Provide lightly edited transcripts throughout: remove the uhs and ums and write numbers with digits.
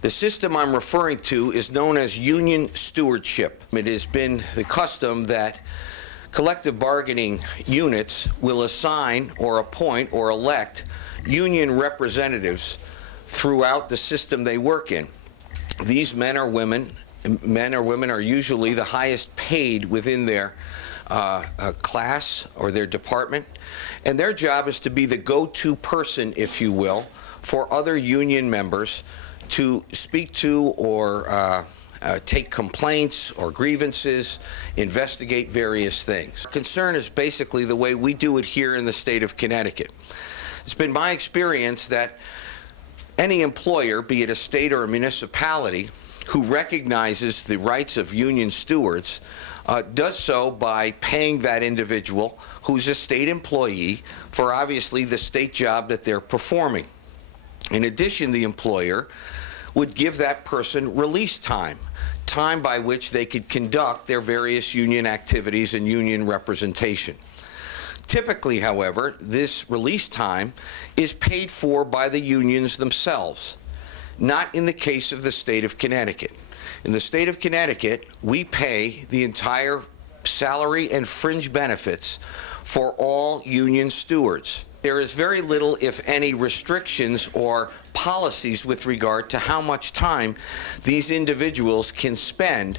The system I'm referring to is known as union stewardship. It has been the custom that collective bargaining units will assign or appoint or elect union representatives throughout the system they work in. These men or women are usually the highest paid within their class or their department, and their job is to be the go-to person, if you will, for other union members to speak to or take complaints or grievances, investigate various things. Concern is basically the way we do it here in the state of Connecticut. It's been my experience that any employer, be it a state or a municipality, who recognizes the rights of union stewards does so by paying that individual who's a state employee for obviously the state job that they're performing. In addition, the employer would give that person release time by which they could conduct their various union activities and union representation. Typically, however, this release time is paid for by the unions themselves, not in the case of the state of Connecticut. In the state of Connecticut, we pay the entire salary and fringe benefits for all union stewards. There is very little, if any, restrictions or policies with regard to how much time these individuals can spend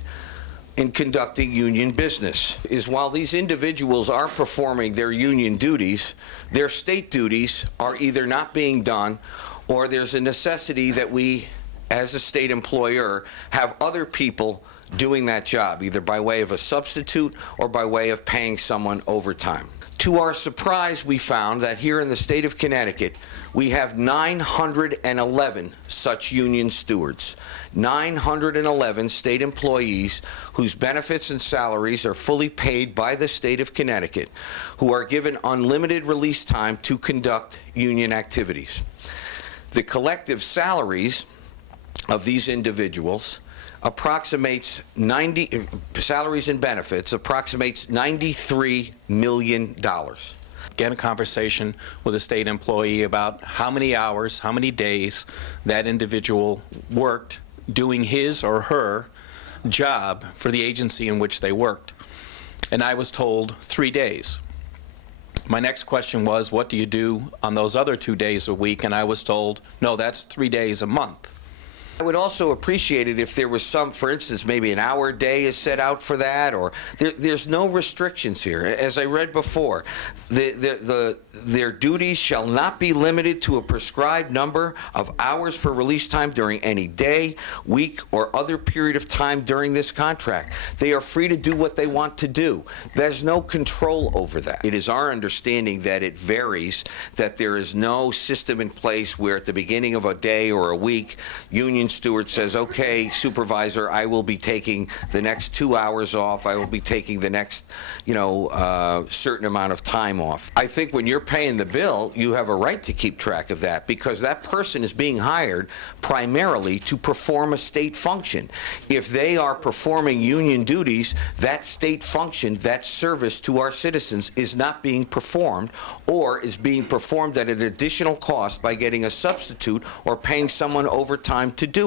in conducting union business. While these individuals are performing their union duties, their state duties are either not being done, or there's a necessity that we, as a state employer, have other people doing that job, either by way of a substitute or by way of paying someone overtime. To our surprise, we found that here in the state of Connecticut, we have 911 such union stewards. 911 state employees whose benefits and salaries are fully paid by the state of Connecticut, who are given unlimited release time to conduct union activities. The collective salaries of these individuals approximates salaries and benefits approximates $93 million. Get a conversation with a state employee about how many hours, how many days that individual worked doing his or her job for the agency in which they worked. And I was told 3 days. My next question was, what do you do on those other 2 days a week? And I was told, no, that's 3 days a month. I would also appreciate it if there was some, for instance, maybe an hour a day is set out for that, or there's no restrictions here. As I read before, their duties shall not be limited to a prescribed number of hours for release time during any day, week, or other period of time during this contract. They are free to do what they want to do. There's no control over that. It is our understanding that it varies, that there is no system in place where at the beginning of a day or a week, union steward says, okay, supervisor, I will be taking the next 2 hours off. I will be taking the next, certain amount of time off. I think when you're paying the bill, you have a right to keep track of that, because that person is being hired primarily to perform a state function. If they are performing union duties, that state function, that service to our citizens is not being performed, or is being performed at an additional cost by getting a substitute or paying someone overtime to do